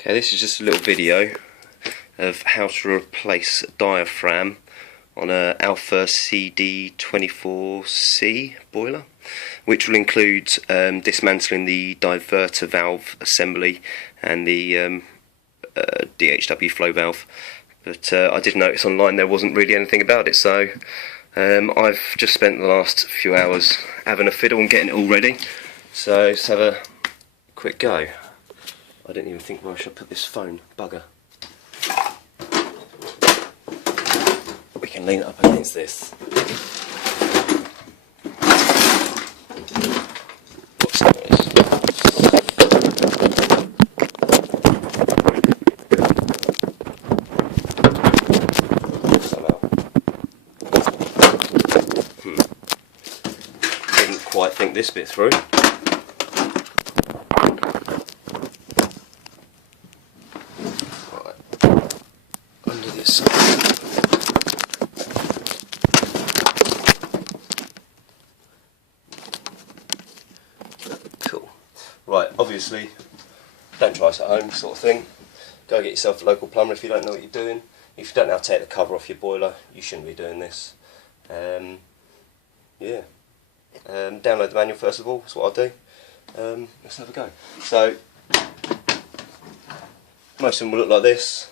Okay, this is just a little video of how to replace a diaphragm on a Alpha cd24 boiler, which will include dismantling the diverter valve assembly and the DHW flow valve. But I did notice online there wasn't really anything about it, so I've just spent the last few hours having a fiddle and getting it all ready. So let's have a quick go. I didn't even think where I should put this phone, bugger. We can lean it up against this. What's that noise? Somehow. Didn't quite think this bit through. Under this side. Cool. Right, obviously, don't try this at home, sort of thing. Go get yourself a local plumber if you don't know what you're doing. If you don't know how to take the cover off your boiler, you shouldn't be doing this. Yeah. Download the manual first of all, that's what I'll do. Let's have a go. So, most of them will look like this.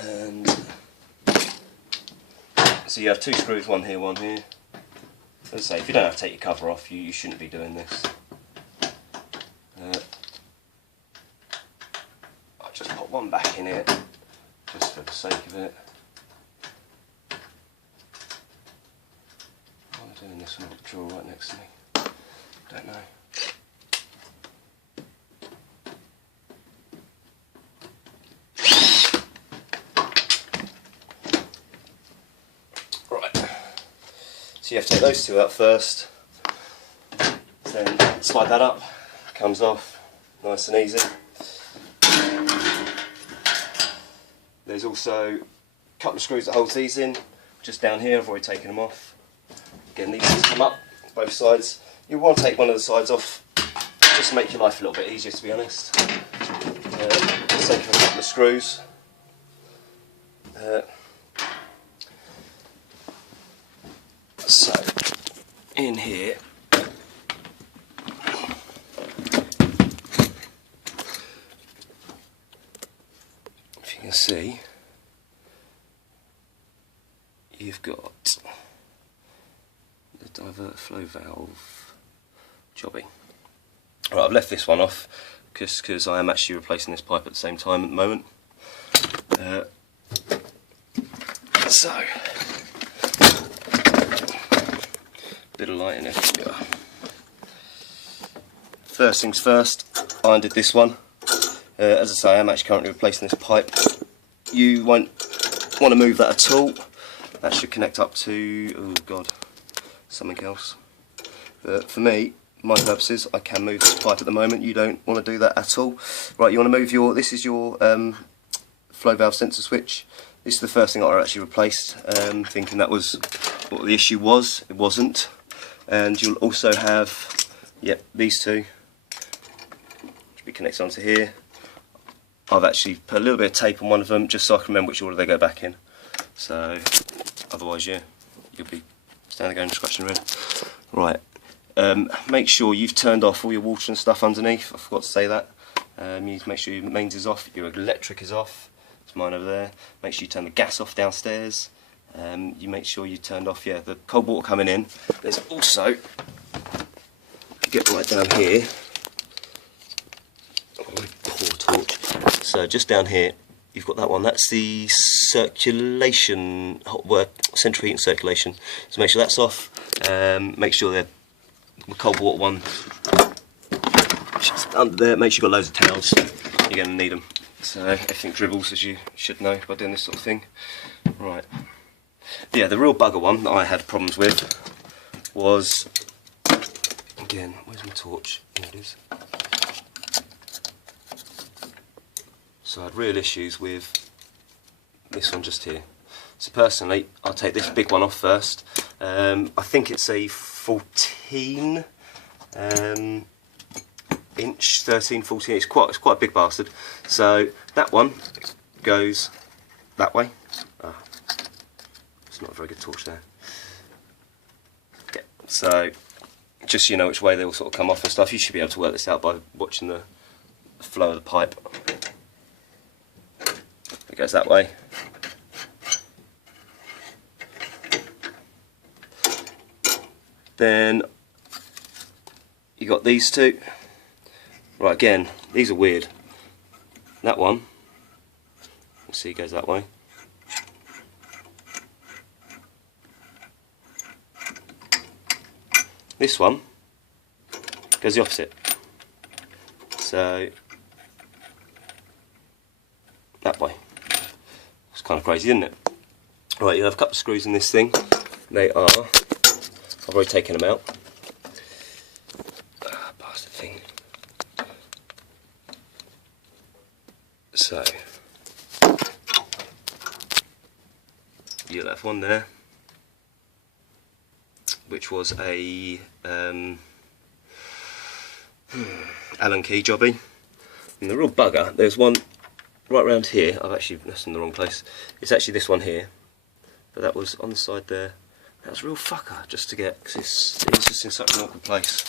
And so you have two screws, one here, one here. As I say, if you don't have to take your cover off, you shouldn't be doing this. I'll just put one back in here, just for the sake of it. Why am I doing this one with the drawer right next to me? Don't know. So you have to take those two out first, then slide that up, comes off, nice and easy. There's also a couple of screws that holds these in, just down here. I've already taken them off. Again, these just come up, both sides. You want to take one of the sides off, just to make your life a little bit easier, to be honest. Just taking a couple of screws. So, in here, if you can see, you've got the diverter flow valve jobbing. Right, I've left this one off because I am actually replacing this pipe at the same time at the moment. So, bit of light in it. Yeah. First things first, I undid this one. As I say, I am actually currently replacing this pipe. You won't want to move that at all. That should connect up to, oh god, something else. But for me, my purposes, I can move this pipe at the moment. You don't want to do that at all. Right, you want to move your, this is your flow valve sensor switch. This is the first thing I actually replaced, thinking that was what the issue was. It wasn't. And you'll also have, yep, these two should be connected onto here. I've actually put a little bit of tape on one of them just so I can remember which order they go back in. So, otherwise, yeah, you'll be standing there going scratching red. Right, make sure you've turned off all your water and stuff underneath. I forgot to say that. You need to make sure your mains is off, your electric is off. It's mine over there. Make sure you turn the gas off downstairs. You make sure you turned off, yeah, the cold water coming in. There's also, get right down here, oh, poor torch. So just down here, you've got that one. That's the circulation, central heating circulation. So make sure that's off. Make sure the cold water one just under there. Make sure you've got loads of towels. You're going to need them. So everything dribbles, as you should know by doing this sort of thing. Right. Yeah, the real bugger one that I had problems with was, again, where's my torch? Here it is. So I had real issues with this one just here. So personally, I'll take this big one off first. I think it's a 14 inch, 13, 14. It's quite a big bastard. So that one goes that way. Oh, it's not a very good torch there. Yeah. So just so you know which way they all sort of come off and stuff, you should be able to work this out by watching the flow of the pipe. It goes that way. Then you got these two. Right, again, these are weird. That one, you see, goes that way. This one goes the opposite. So that way. It's kind of crazy, isn't it? Right, you have a couple of screws in this thing. They are, I've already taken them out. Bastard thing. So you'll have one there, which was a Allen key jobby. And the real bugger, there's one right round here. I've actually, that's in the wrong place. It's actually this one here, but that was on the side there. That was a real fucker just to get, because it's just in such an awkward place.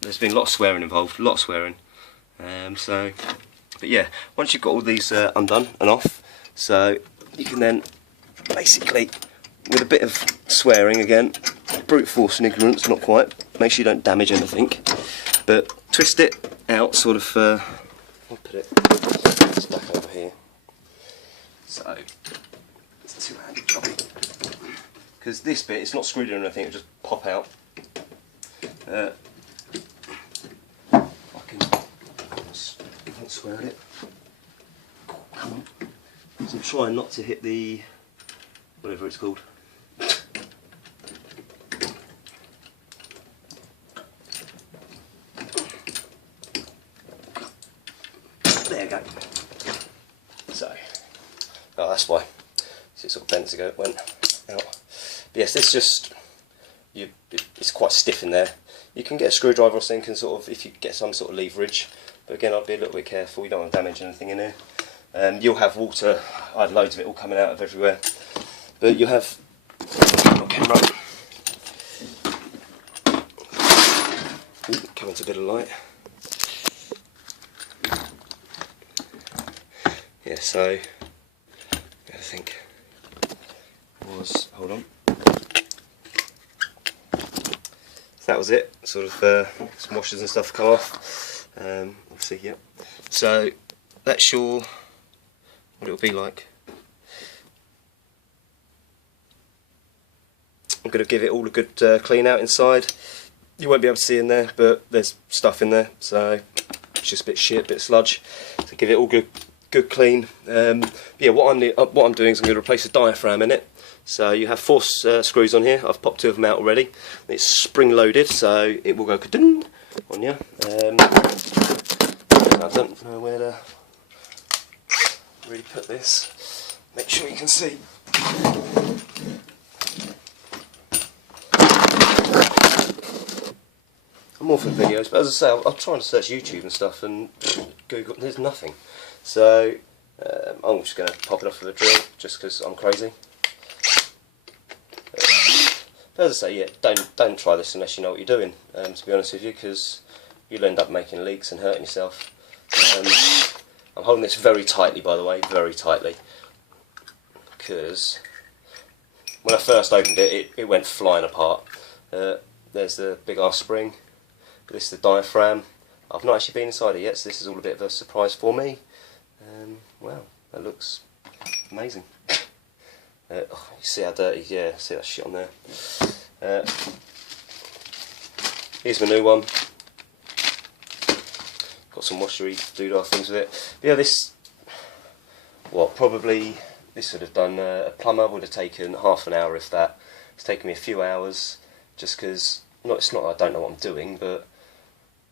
There's been a lot of swearing involved, a lot of swearing. But yeah, once you've got all these undone and off, so you can then basically, with a bit of swearing again, brute force and ignorance, not quite, make sure you don't damage anything, but twist it out sort of, I'll put it back over here, so it's a two-handed job, because this bit, it's not screwed in or anything, it'll just pop out. I can swear at it. So I'm trying not to hit the, whatever it's called. There you go. So, oh, that's why. So it sort of bent as it went out. But yes, this just, it's quite stiff in there. You can get a screwdriver or something, and sort of, if you get some sort of leverage. But again, I'd be a little bit careful. You don't want to damage anything in here. You'll have water. I had loads of it all coming out of everywhere. But you'll have camera. Ooh, coming to a bit of light. Yeah, so I think was, hold on. So that was it. Sort of some washers and stuff come off. Let's see, yeah. So that's your, what it'll be like. I'm going to give it all a good clean out inside. You won't be able to see in there, but there's stuff in there, so it's just a bit shit, a bit sludge. So give it all good clean. Yeah, what I'm doing is I'm going to replace the diaphragm in it. So you have 4 screws on here. I've popped 2 of them out already. It's spring loaded, so it will go ka-ding on you. I don't know where to really put this. Make sure you can see. I'm all for videos, but as I say, I'll try and search YouTube and stuff, and Google. There's nothing. So I'm just going to pop it off with a drill, just because I'm crazy. But as I say, yeah, don't try this unless you know what you're doing. To be honest with you, because you'll end up making leaks and hurting yourself. I'm holding this very tightly, by the way, very tightly, because when I first opened it, it went flying apart. There's the big ass spring. This is the diaphragm. I've not actually been inside it yet, so this is all a bit of a surprise for me. Wow, that looks amazing. Oh, you see how dirty? Yeah, see that shit on there. Here's my new one. Got some washery doodah things with it. But yeah, this, what, probably this would have done, a plumber would have taken half an hour if that. It's taken me a few hours just because, it's not that I don't know what I'm doing, but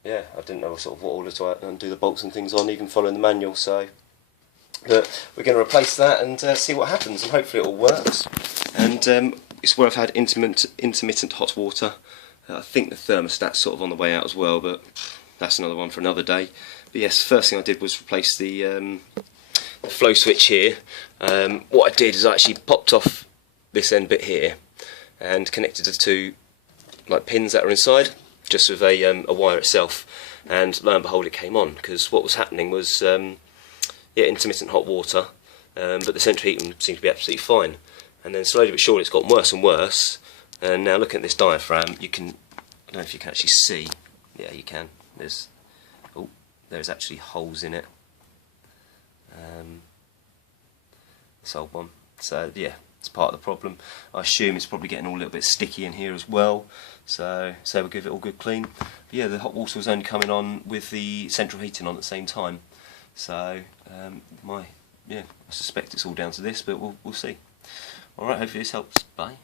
yeah, I didn't know sort of what order to undo the bolts and things on, even following the manual. So, but we're going to replace that and see what happens, and hopefully it all works. And it's where I've had intermittent hot water. I think the thermostat's sort of on the way out as well, but that's another one for another day. But yes, first thing I did was replace the flow switch here. What I did is I actually popped off this end bit here and connected the two pins that are inside, just with a wire itself, and lo and behold it came on, because what was happening was intermittent hot water, but the central heating seemed to be absolutely fine, and then slowly but surely it's gotten worse and worse. And now looking at this diaphragm, you can, I don't know if you can actually see, yeah you can, there's actually holes in it, this old one, so yeah, it's part of the problem. I assume it's probably getting all a little bit sticky in here as well, so we'll give it all good clean. But yeah, the hot water was only coming on with the central heating on at the same time, so I suspect it's all down to this, but we'll see. Alright, hopefully this helps. Bye.